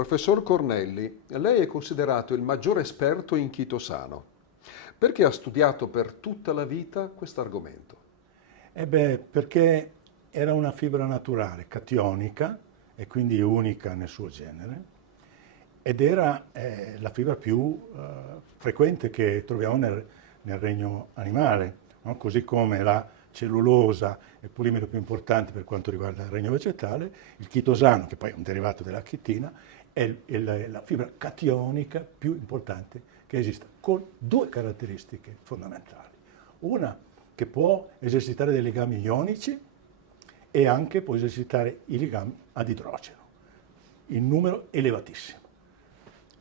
Professor Cornelli, lei è considerato il maggiore esperto in chitosano. Perché ha studiato per tutta la vita questo argomento? Perché era una fibra naturale, cationika, e quindi unica nel suo genere, ed era la fibra più frequente che troviamo nel regno animale, no? Così come la cellulosa è il polimero più importante per quanto riguarda il regno vegetale, il chitosano, che poi è un derivato della chitina, è la fibra cationika più importante che esista, con due caratteristiche fondamentali. Una, che può esercitare dei legami ionici e anche può esercitare i legami ad idrogeno, in numero elevatissimo.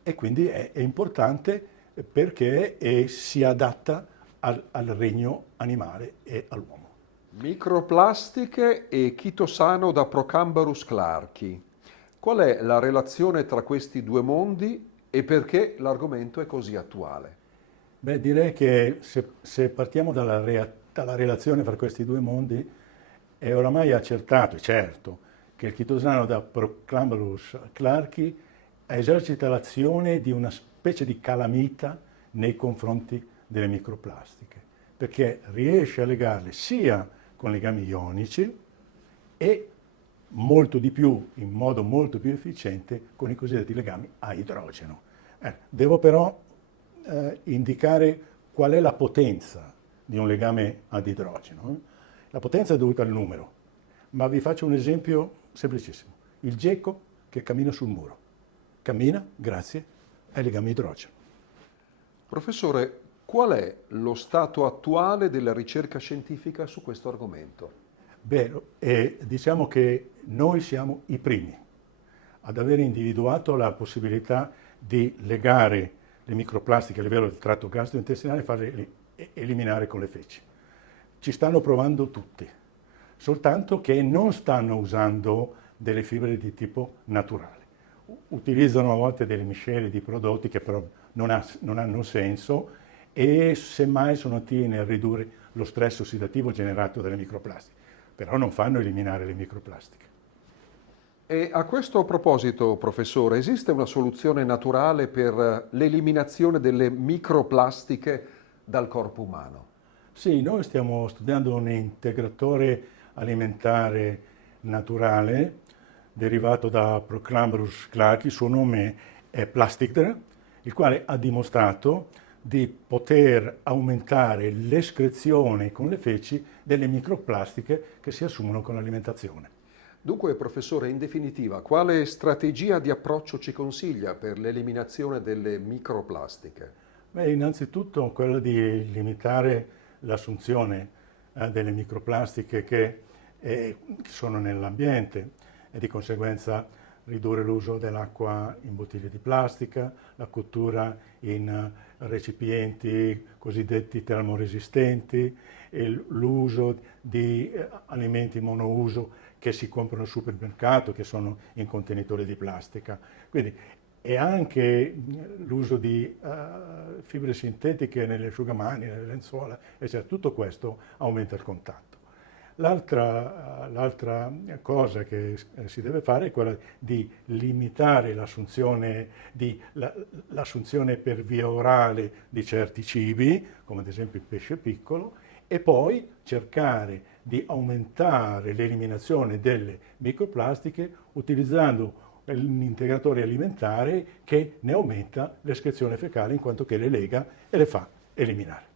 E quindi è importante perché si adatta al regno animale e all'uomo. Microplastiche e chitosano da Procambarus clarki. Qual è la relazione tra questi due mondi e perché l'argomento è così attuale? Direi che se partiamo dalla relazione fra questi due mondi, è oramai accertato e certo che il chitosano da Procambarus clarki esercita l'azione di una specie di calamita nei confronti delle microplastiche, perché riesce a legarle sia con legami ionici e molto di più, in modo molto più efficiente, con i cosiddetti legami a idrogeno. Devo però indicare qual è la potenza di un legame ad idrogeno. La potenza è dovuta al numero, ma vi faccio un esempio semplicissimo. Il geco che cammina sul muro. Cammina grazie ai legami idrogeno. Professore, qual è lo stato attuale della ricerca scientifica su questo argomento? Diciamo che noi siamo i primi ad aver individuato la possibilità di legare le microplastiche a livello del tratto gastrointestinale e farle eliminare con le feci. Ci stanno provando tutti, soltanto che non stanno usando delle fibre di tipo naturale. Utilizzano a volte delle miscele di prodotti che però non hanno senso e semmai sono attini a ridurre lo stress ossidativo generato dalle microplastiche, però non fanno eliminare le microplastiche. E a questo proposito, professore, esiste una soluzione naturale per l'eliminazione delle microplastiche dal corpo umano? Sì, noi stiamo studiando un integratore alimentare naturale derivato da Procambarus clarki, il suo nome è Plasticder, il quale ha dimostrato di poter aumentare l'escrezione con le feci delle microplastiche che si assumono con l'alimentazione. Dunque, professore, in definitiva, quale strategia di approccio ci consiglia per l'eliminazione delle microplastiche? Innanzitutto quella di limitare l'assunzione delle microplastiche che sono nell'ambiente e di conseguenza ridurre l'uso dell'acqua in bottiglie di plastica, la cottura in recipienti cosiddetti termoresistenti, l'uso di alimenti monouso che si comprano al supermercato, che sono in contenitori di plastica. Quindi, e anche l'uso di fibre sintetiche nelle asciugamani, nelle lenzuola, eccetera. Tutto questo aumenta il contatto. L'altra cosa che si deve fare è quella di limitare l'assunzione per via orale di certi cibi, come ad esempio il pesce piccolo, e poi cercare di aumentare l'eliminazione delle microplastiche utilizzando un integratore alimentare che ne aumenta l'escrezione fecale in quanto che le lega e le fa eliminare.